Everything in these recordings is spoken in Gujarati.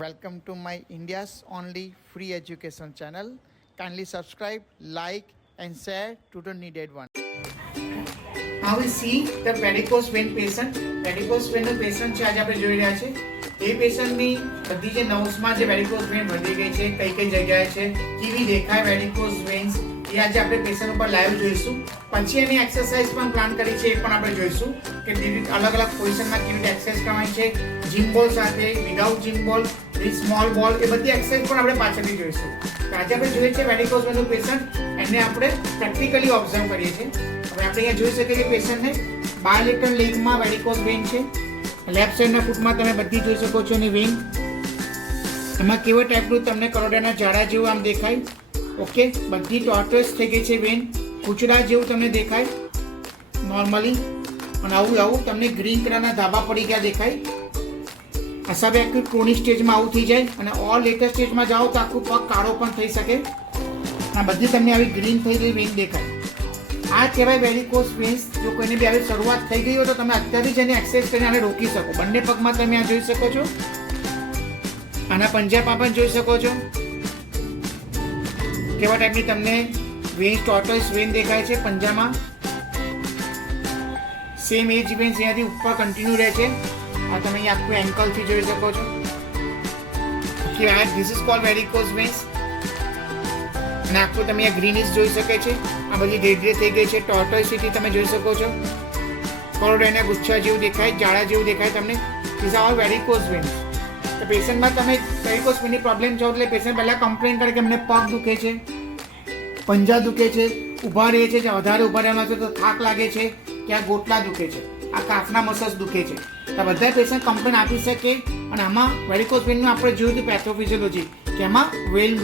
Welcome to my India's only free education channel. Kindly subscribe, like and share to the needed one. Now we see the varicose vein patient. Varicose vein no patient છે આજે આપણે જોઈ રહ્યા છે. એ પેશન્ટની બધી જે નર્વ્સમાં જે વેરિકોઝ વેન વધી ગઈ છે, કઈ જગ્યાએ છે, કેવી દેખાય વેરિકોઝ વેન્સ, એ આજે આપણે પેશન્ટ ઉપર લાઈવ જોઈશું. પછી એની એક્સરસાઇઝ પણ પ્લાન કરી છે, એ પણ આપણે જોઈશું કે અલગ અલગ પોઝિશનમાં કેવી રીતે એક્સરસાઇઝ કરવાની છે, જીમ બોલ સાથે, વિધાઉટ જીમ બોલ, વિથ સ્મોલ બોલ, એ બધી એક્સરસાઇઝ પણ આપણે પાછળથી જોઈશું. તો આજે આપણે જોઈએ છે વેરિકોઝ વેનનું પેશન્ટ, એને આપણે પ્રેક્ટિકલી ઓબ્ઝર્વ કરીએ છીએ. હવે આપણે અહીંયા જોઈ શકીએ કે પેશન્ટને બાયલેટરલ લેગમાં વેરિકોઝ વેન છે. લેફ્ટ સાઈડના ફૂટમાં તમે બધી જોઈ શકો છો એની વેન. એમાં કેવો ટાઈપનું તમને કરોડિયાના જાડા જેવું આમ દેખાય. ઓકે, બધી ટોર્ટોઇસ થઈ ગઈ છે વેન, કૂચડા જેવું તમને દેખાય નોર્મલી. અને આવું તમને ગ્રીન કલરના ધાબા પડી ગયા દેખાય. અસાબે આખું ક્રોનિક સ્ટેજમાં આવું થઈ જાય અને ઓર લેટર સ્ટેજમાં જાઓ તો આખું પગ કાળો પણ થઈ શકે. આ બધી તમને આવી ગ્રીન થઈ ગઈ વેન દેખાય. આ કહેવાય વેરિકોઝ વેન્સ. જો કોઈને બી આવી શરૂઆત થઈ ગઈ હોય તો તમે અત્યારથી જ એને એક્સરસાઇઝ કરીને આને રોકી શકો. બંને પગમાં તમે આ જોઈ શકો છો, આના પંજામાં પણ જોઈ શકો છો કેવા ટાઈપની તમને વેન્સ, ટોર્ટોઇસ વેન દેખાય છે પંજામાં. સેમ એજ વેન્સ અહીંયાથી ઉપર કન્ટિન્યુ રહે છે. આ તમે અહીંયા આખું એન્કલથી જોઈ શકો છો કે આ this is called varicose vans. અને આખું તમે અહીંયા ગ્રીનિશ જોઈ શકે છે. આ બધી રેડ થઈ ગઈ છે. ટોર્ટોઇસિટી તમે જોઈ શકો છો. કરોડિયાના ગુચ્છા જેવું દેખાય, જાડા જેવું દેખાય તમને. This are varicose veins. તો પેશન્ટમાં તમે વેરિકોઝ વેનની પ્રોબ્લેમ છો એટલે પેશન્ટ પહેલાં કમ્પ્લેન કરે કે મને પગ દુખે છે, પંજા દુખે છે, ઊભા રહે છે, વધારે ઊભા રહેવાનું છે તો થાક લાગે છે, કે આ ગોટલા દુખે છે, આ કાફના મસલ્સ દુખે છે. તો બધા પેશન્ટ કમ્પ્લેન આપી શકે. અને આમાં વેરિકોઝ વેનનું આપણે જોયું હતું પેથોફિઝિયોલોજી કે એમાં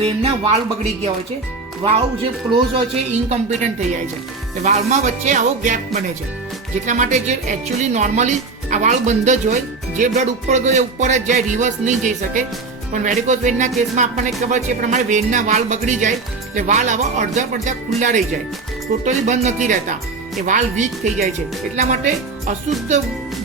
વેનના વાલ્વ બગડી ગયા હોય છે. વાલ્વ જે ક્લોઝ હોય છે ઇનકમ્પિટન્ટ થઈ જાય છે. તો વાલ્વમાં વચ્ચે આવો ગેપ બને છે. જેટલા માટે જે એકચ્યુઅલી નોર્મલી આ વાલ્વ બંધ જ હોય, જે બ્લડ ઉપર ગયો એ ઉપર જ જાય, રિવર્સ નહીં જઈ શકે. પણ વેરિકોઝ વેનના કેસમાં આપણને ખબર છે એ પ્રમાણે વેનના વાલ્વ બગડી જાય એટલે વાલ્વ આવા અડધા પડધા ખુલ્લા રહી જાય, ટોટલી બંધ નથી રહેતા. એ વાલ્વ વીક થઈ જાય છે. એટલા માટે અશુદ્ધ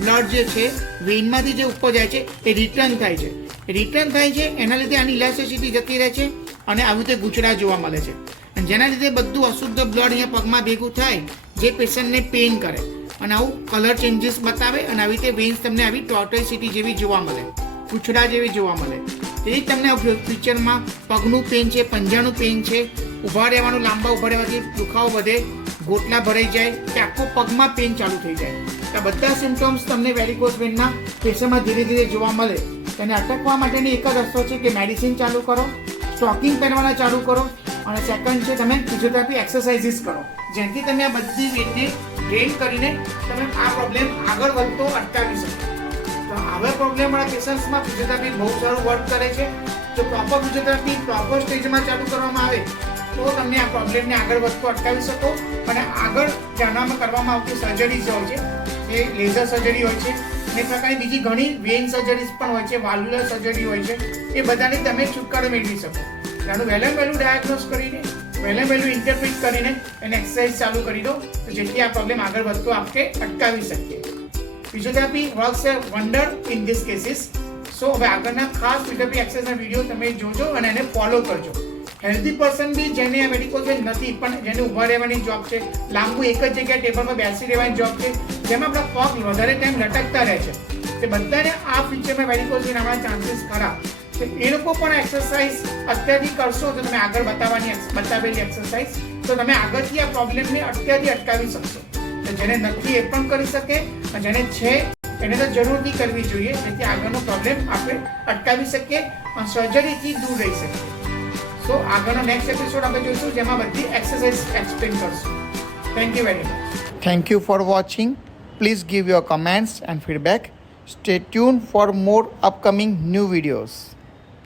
બ્લડ જે છે વેનમાંથી જે ઉપર જાય છે એ રિટર્ન થાય છે. એના લીધે આની ઇલાસ્ટિસિટી જતી રહે છે અને આવી રીતે ગૂંચડા જોવા મળે છે. અને જેના લીધે બધું અશુદ્ધ બ્લડ અહીંયા પગમાં ભેગું થાય, જે પેશન્ટને પેઇન કરે અને આવું કલર ચેન્જીસ બતાવે. અને આવી રીતે વેન્સ તમને આવી ટોર્ટોઇસિટી જેવી જોવા મળે, ગૂંચડા જેવી જોવા મળે. એ તમને પિક્ચરમાં પગનું પેઇન છે, પંજાનું પેઇન છે, ઊભા રહેવાનું, લાંબા ઊભા રહેવાથી દુખાવો વધે, ગોટલા ભરાઈ જાય કે આખો પગમાં પેઇન ચાલુ થઈ જાય. આ બધા સિમ્ટમ્સ તમને વેરિકોઝ વેનના પેશન્ટમાં ધીરે ધીરે જોવા મળે. તેને અટકવા માટેની એક જ રસ્તો છે કે મેડિસિન ચાલુ કરો, સ્ટોકિંગ પહેરવાના ચાલુ કરો, અને સેકન્ડ છે તમે ફિઝિયોથેરાપી એક્સરસાઇઝીસ કરો, જેનાથી તમે આ બધી વેનને ટ્રેન કરીને તમે આ પ્રોબ્લેમ આગળ વધતો અટકાવી શકો. તો આવા પ્રોબ્લેમવાળા પેશન્ટ્સમાં ફિઝિયોથેરાપી બહુ સારું વર્ક કરે છે. જો પ્રોપર ફિઝિયોથેરાપી પ્રોપર સ્ટેજમાં ચાલુ કરવામાં આવે તો તમને આ પ્રોબ્લેમને આગળ વધતો અટકાવી શકો. અને આગળ જાણવામાં કરવામાં આવતી સર્જરીઝ હોય છે, જે લેઝર સર્જરી હોય છે, અને પ્રકારની બીજી ઘણી વેન સર્જરીઝ પણ હોય છે, વાલ્વ્યુલર સર્જરી હોય છે, એ બધાની તમે છુટકારો મેળવી શકો. આનું વહેલું ડાયગ્નોઝ કરીને, વહેલું ઇન્ટરપ્રિટ કરીને એને એક્સરસાઇઝ ચાલુ કરી દો, તો જેથી આ પ્રોબ્લેમ આગળ વધતો આપણે અટકાવી શકીએ. Physiotherapy works a wonder in this cases. So હવે આગળના ખાસ ફિઝિયોથેરાપી એક્સરસાઇઝના વિડીયો તમે જોજો અને એને ફોલો કરજો. હેલ્ધી પર્સન બી જેને વેરિકોઝ વેન નથી પણ જેને ઊભા રહેવાની જોબ છે, લાંબુ એક જ જગ્યાએ ટેબલ પર બેસી રહેવાની જોબ છે, જેમાં આપણા પગ વધારે ટાઈમ લટકતા રહે છે, તે બધાને આ ફીચરમાં વેરિકોઝ વેન આવવાના ચાન્સીસ ખરા. તો એ લોકો પણ એક્સરસાઇઝ અત્યારથી કરશો તો તમે આગળ બતાવેલી એક્સરસાઇઝ, તો તમે આગળથી આ પ્રોબ્લેમને અત્યારથી અટકાવી શકશો. તો જેને નથી એ પણ કરી શકે, અને જેને છે એને તો જરૂરથી કરવી જોઈએ, જેથી આગળનો પ્રોબ્લેમ આપણે અટકાવી શકીએ અને સર્જરીથી દૂર રહી શકીએ. સો આગળનો નેક્સ્ટ એપિસોડ આપણે જોઈશું, જેમાં બધી એક્સરસાઇઝ એક્સપ્લેન કરશું. Thank you very much. Thank you for watching. Please give your comments and feedback. Stay tuned for more upcoming new videos.